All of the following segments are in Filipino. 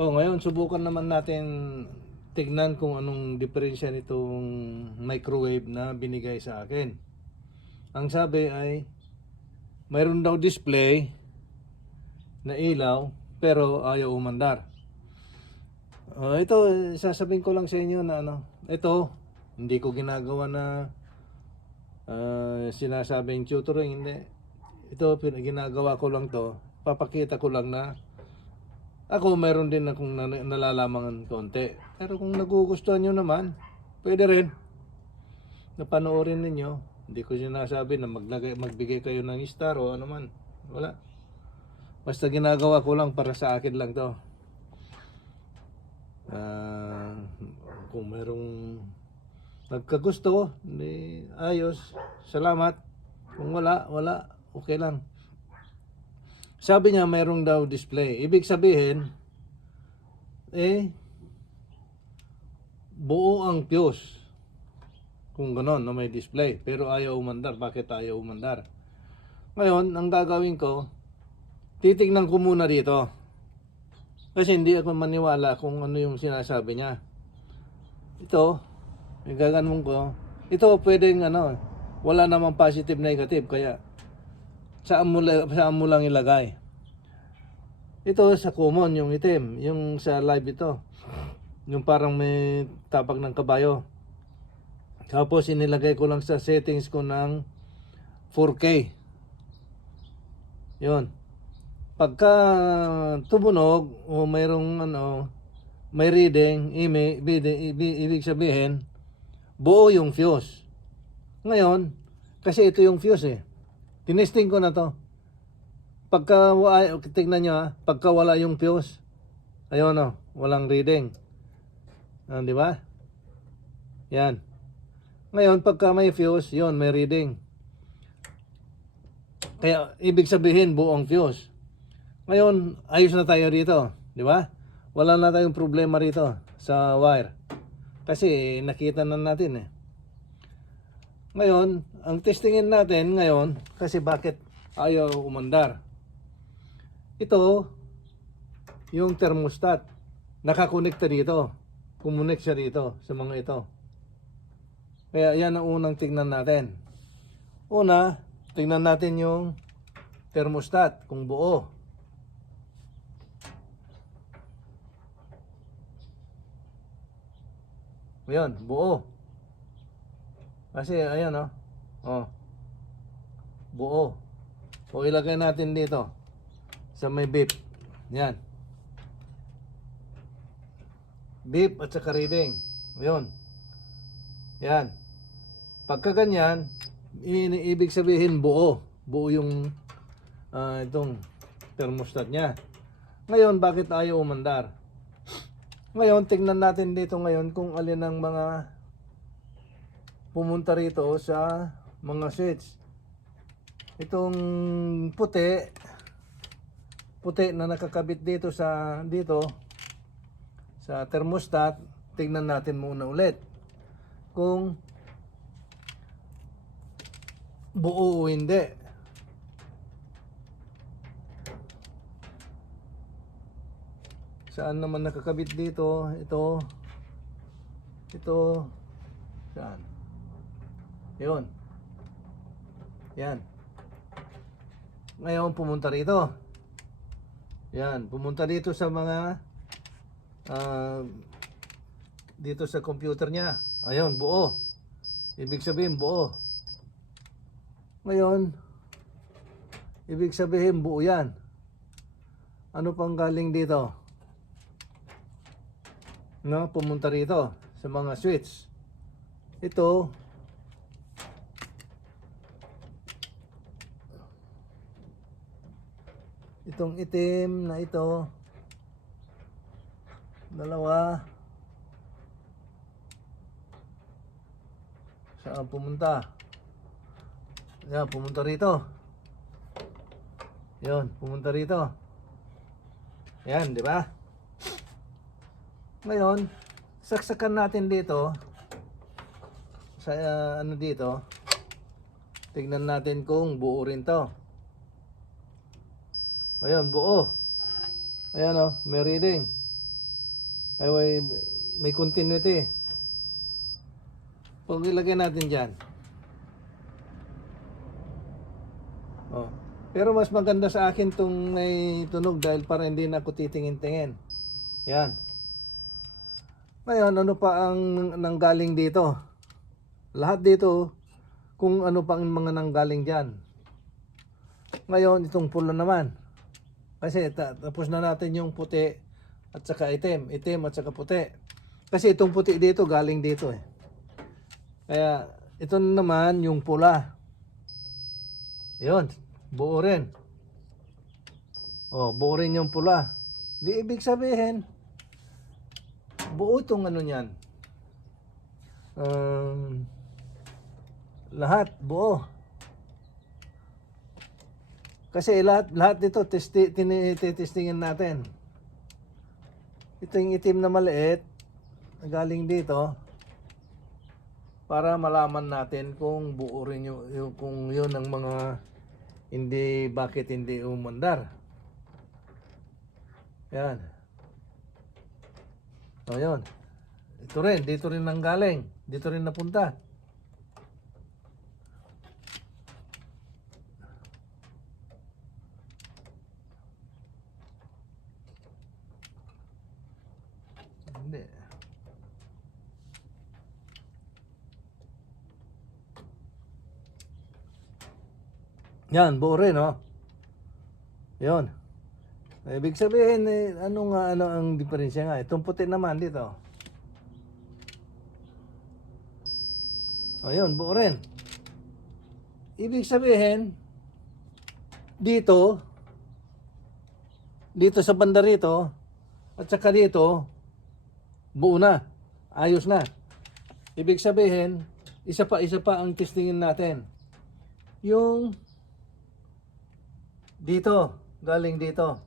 Ngayon subukan naman natin tignan kung anong diferensya nitong microwave na binigay sa akin. Ang sabi ay mayroon daw display na ilaw pero ayaw umandar. Ito, sasabihin ko lang sa inyo na ito, hindi ko ginagawa na sinasabing tutoring, hindi. Ito, ginagawa ko lang to, papakita ko lang na ako mayroon din akong nalalamangan konti. Pero kung nagugustuhan nyo naman, pwede rin. Napanoorin ninyo. Hindi ko sinasabi na magbigay kayo ng star o ano man. Wala. Basta ginagawa ko lang para sa akin lang to. Kung mayroong nagkagusto, ayos. Salamat. Kung wala, okay lang. Sabi niya mayroong daw display. Ibig sabihin, buo ang fuse. Kung ganon na may display. Pero ayaw umandar. Bakit ayaw umandar? Ngayon, ang gagawin ko, titignan ko muna dito. Kasi hindi ako maniwala kung ano yung sinasabi niya. Ito, gaganon ko. Ito pwedeng wala namang positive negative. Kaya, saan mo lang ilagay. Ito sa common, yung itim. Yung sa live ito. Yung parang may tapak ng kabayo. Tapos inilagay ko lang sa settings ko ng 4K. Yun. Pagka tumunog o mayroong may reading, ibig sabihin, buo yung fuse. Ngayon, kasi ito yung fuse tinesting ko na to. Pagka, tignan nyo pagka wala yung fuse, ayun walang reading. Di ba? Yan. Ngayon, pagka may fuse, yon may reading. Kaya, ibig sabihin, buong fuse. Ngayon, ayos na tayo dito. Di ba? Wala na tayong problema rito sa wire. Kasi, nakita na natin Ngayon, ang testingin natin ngayon, kasi bakit ayaw umandar. Ito, yung thermostat. Nakakonekta dito. Kumunik siya dito sa mga ito. Kaya yan ang unang tingnan natin. Una, tingnan natin yung thermostat kung buo. Ayan, buo. Kasi ayan buo. O ilagay natin dito sa may beep. Yan. Beep at saka reading. Ayan. Yan. Pagka ganyan, ibig sabihin buo. Buo yung itong thermostat niya. Ngayon, bakit ayaw umandar? Ngayon, tingnan natin dito ngayon kung alin ang mga pumunta rito sa mga switch. Itong puti na nakakabit dito sa thermostat, tingnan natin muna ulit kung buo o hindi. Saan naman nakakabit dito? Ito. Saan? Yun. Yan. Ngayon pumunta rito. Yan. Pumunta dito sa mga dito sa computer niya. Ayun, buo. Ibig sabihin buo. Ngayon, ibig sabihin buo yan. Ano pang galing dito? Pumunta rito sa mga switch. Ito, itong itim na ito, dalawa, saan pumunta? Yan, pumunta rito. Yan, pumunta rito. Yan, di ba? Ngayon, saksakan natin dito sa dito. Tignan natin kung buo rin to. Ayan, buo. Ayan may reading. Ay, may continuity. Pag ilagay natin dyan. Oh. Pero mas maganda sa akin tong may tunog dahil para hindi na ako titingin-tingin. Yan. Ngayon, ano pa ang nanggaling dito? Lahat dito, kung ano pa ang mga nanggaling dyan. Ngayon, itong pula naman. Kasi tapos na natin yung puti at saka itim. Itim at saka puti. Kasi itong puti dito, galing dito eh. Kaya, ito naman yung pula. Yun, buo rin. Oh, buo rin yung pula. Di ibig sabihin, buo itong ano niyan. Lahat, buo. Kasi lahat dito, testingin natin. Ito yung itim na maliit, galing dito. Para malaman natin kung buo rin yung kung yun ang mga bakit hindi umandar. Yan. O yun. Ito rin, dito rin nanggaling. Dito rin napunta. Hindi. Yan, buo rin, oh. Yun. Ibig sabihin, ano ang diferensya nga? Itong puti naman dito. O, yun, buo rin. Ibig sabihin, dito sa banda rito, at saka dito, buo na. Ayos na. Ibig sabihin, isa pa ang testingin natin. Yung dito, galing dito.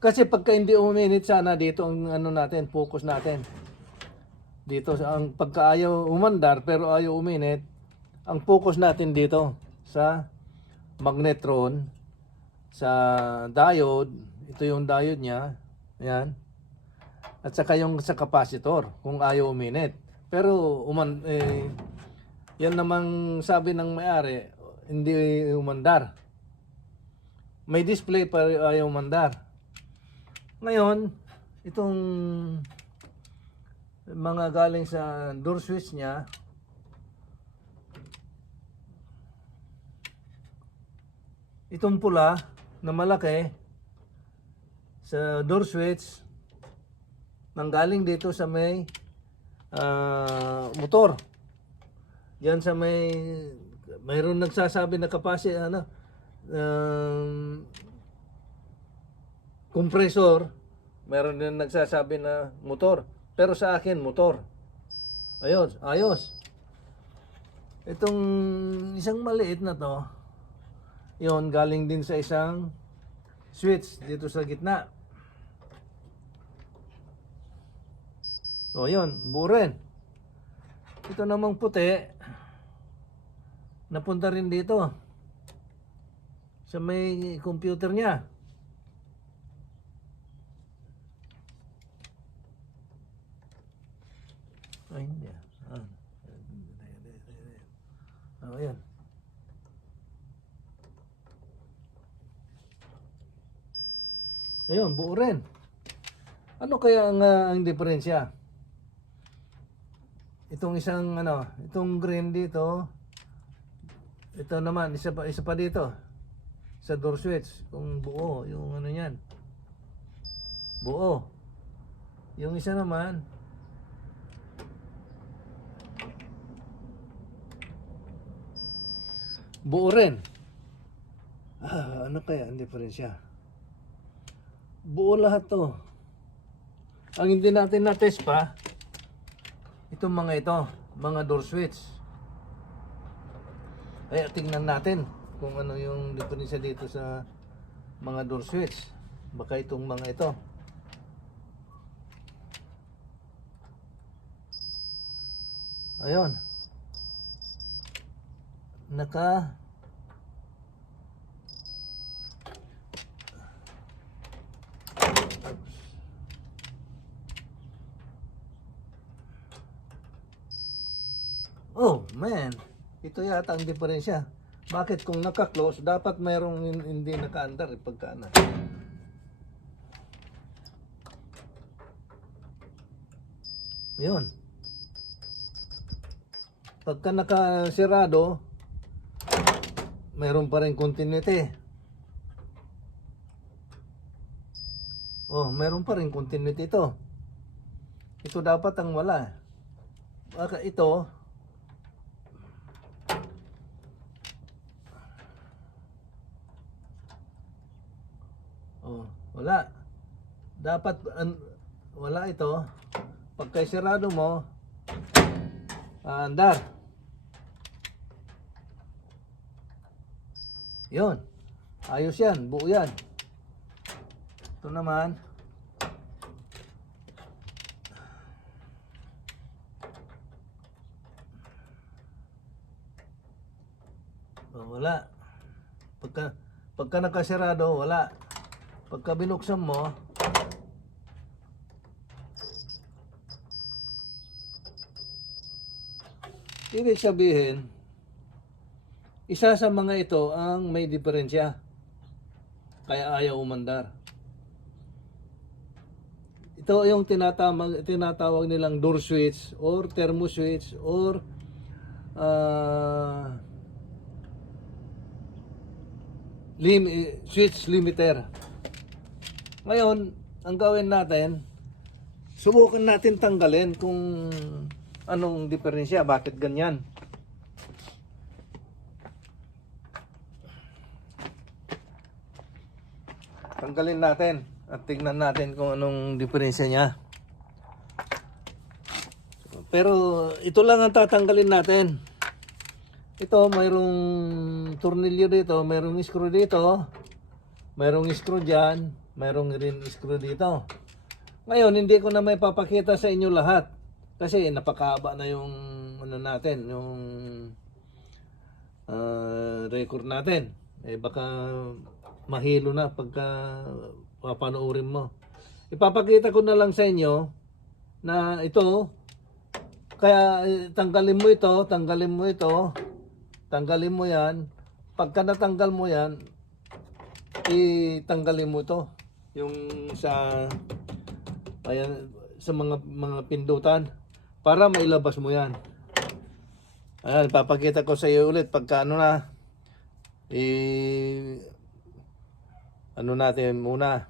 Kasi pagka hindi uminit sana dito ang ano natin, focus natin. Dito ang pagka ayaw umandar pero ayaw uminit, ang focus natin dito sa magnetron, sa diode, ito yung diode niya, ayan. At saka yung sa capacitor kung ayaw uminit. Pero yan namang sabi ng may-ari, hindi umandar. May display pero ayaw umandar. Ngayon, itong mga galing sa door switch niya, itong pula na malaki sa door switch nanggaling dito sa may motor. Yan sa mayroon nagsasabi na capacity compressor, mayroon din nagsasabi na motor. Pero sa akin, motor. Ayos. Itong isang maliit na to, yon galing din sa isang switch dito sa gitna. O yun, buo rin. Ito namang puti, napunta rin dito sa may computer niya. Ay, hindi. Ayan. Ayun, buo rin. Ano kaya ang diferensya? Itong isang itong green dito, ito naman isa pa dito sa door switch, kung buo yung niyan. Buo. Yung isa naman buo rin. Ano kaya ang diferensya? Buo lahat to. Ang hindi natin na-test pa, itong mga door switch. Ay, tingnan natin kung ano yung diferensya dito sa mga door switch. Baka itong mga ito. Ayun. Oh, man. Ito yata ang diferensya. Bakit kung naka-close, dapat mayroong hindi naka-under pagka ano. Yun. Pagka nakasirado, mayroon pa rin continuity. Oh, mayroon pa rin continuity ito. Ito dapat ang wala. Baka ito, oh, wala. Dapat wala ito. Pagka sirado mo, andar. Yun. Ayos yan. Buo yan. Ito naman. Oh, wala. Pagka nakasirado, wala. Pagka binuksan mo, ibig sabihin, isa sa mga ito ang may diferensya. Kaya ayaw umandar. Ito yung tinatawag nilang door switch or thermo switch or switch limiter. Ngayon, ang gawin natin, subukan natin tanggalin kung anong diferensya, bakit ganyan. Tanggalin natin at tignan natin kung anong diferensya niya. Pero ito lang ang tatanggalin natin. Ito, mayroong tornilyo dito, mayroong screw dito, mayroong screw dyan, mayroong rin screw dito. Ngayon, hindi ko na may papakita sa inyo lahat. Kasi napakahaba na yung ano natin, yung record natin. Eh baka mahilo na pagka papanoorin mo. Ipapakita ko na lang sa inyo na ito, kaya tanggalin mo ito, tanggalin mo ito, tanggalin mo yan. Pagka natanggal mo yan, itanggalin mo ito. Yung sa, ayan, sa mga pindutan para mailabas mo yan. Ayan, papakita ko sa iyo ulit pagka ano na, ano natin muna.